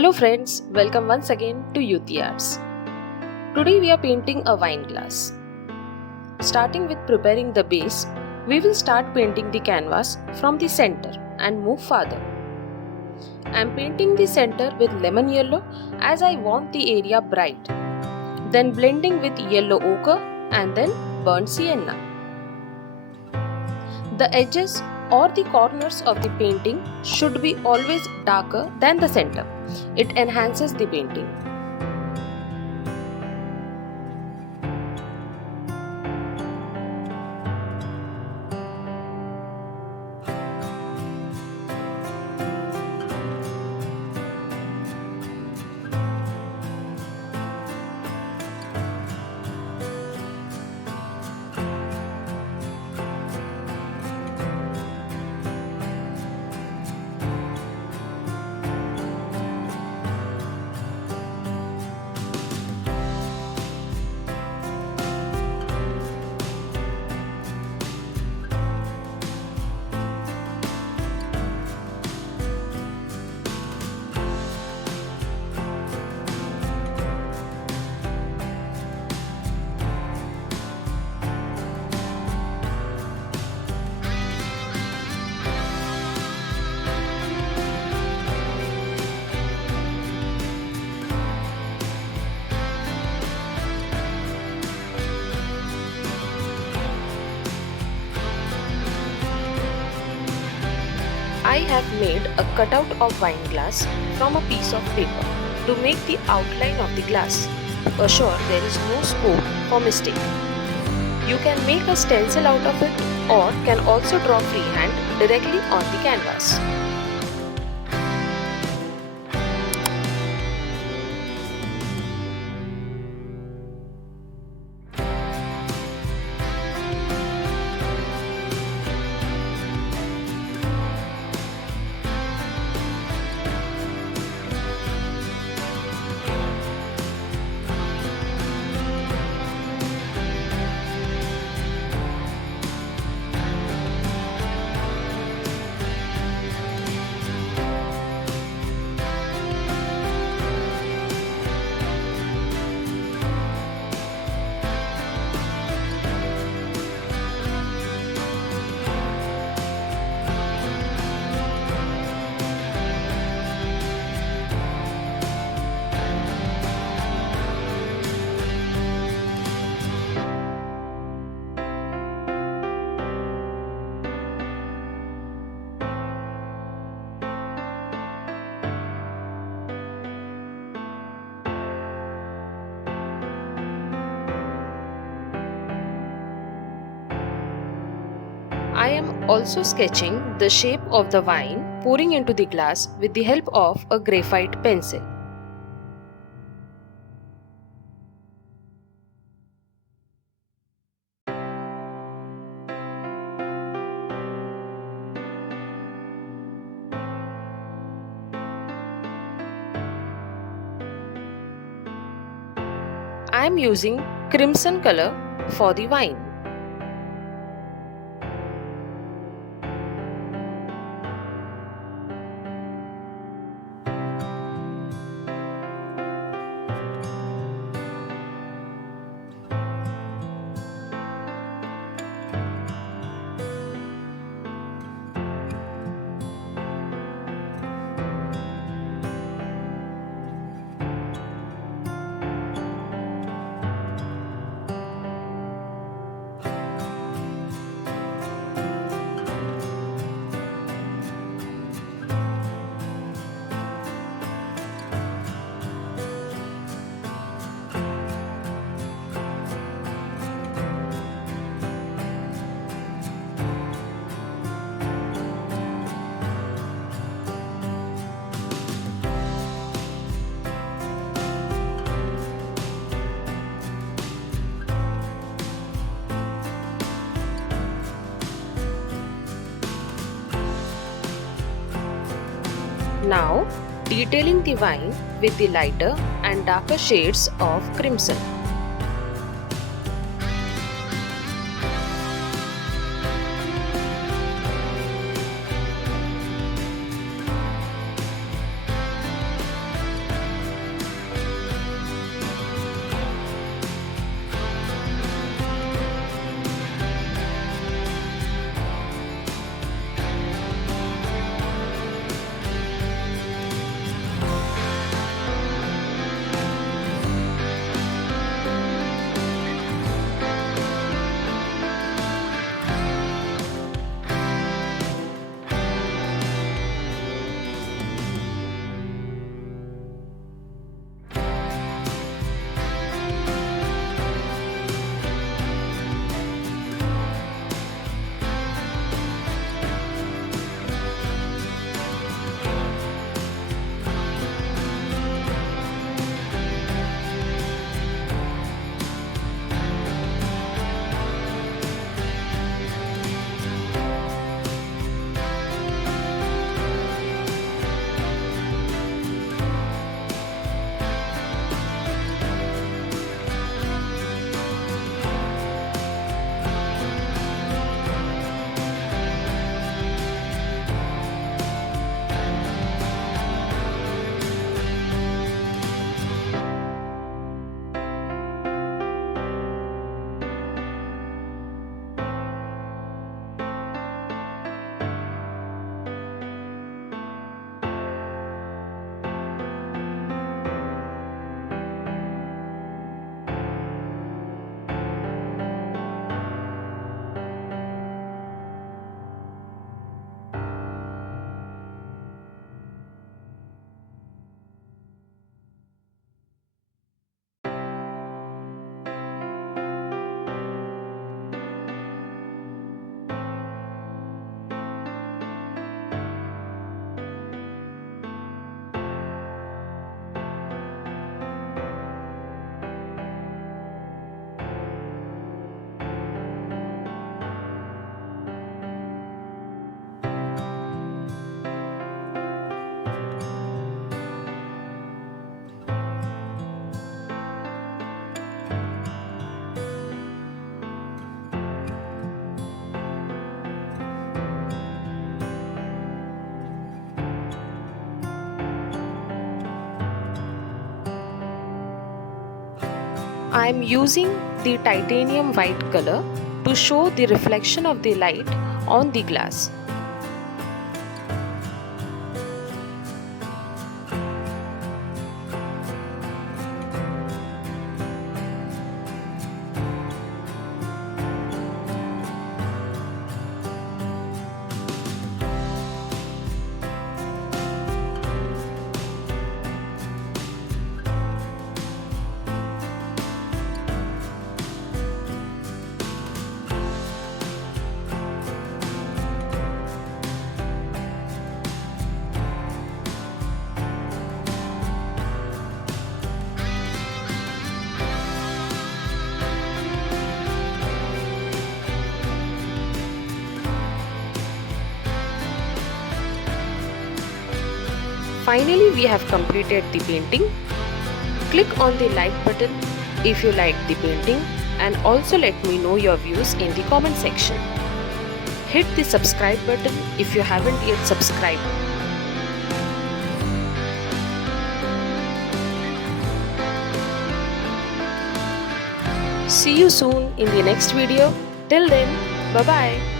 Hello friends, welcome once again to Yuti Arts. Today we are painting a wine glass. Starting with preparing the base, we will start painting the canvas from the center and move farther. I am painting the center with lemon yellow as I want the area bright, then blending with yellow ochre and then burnt sienna. The edges or the corners of the painting should be always darker than the center. It enhances the painting. I have made a cutout of wine glass from a piece of paper to make the outline of the glass. To assure there is no scope for mistake. You can make a stencil out of it or can also draw freehand directly on the canvas. I am also sketching the shape of the wine pouring into the glass with the help of a graphite pencil. I am using crimson color for the wine. Now, detailing the wine with the lighter and darker shades of crimson. I am using the titanium white color to show the reflection of the light on the glass. Finally, we have completed the painting. Click on the like button if you like the painting and also let me know your views in the comment section. Hit the subscribe button if you haven't yet subscribed. See you soon in the next video. Till then, bye bye.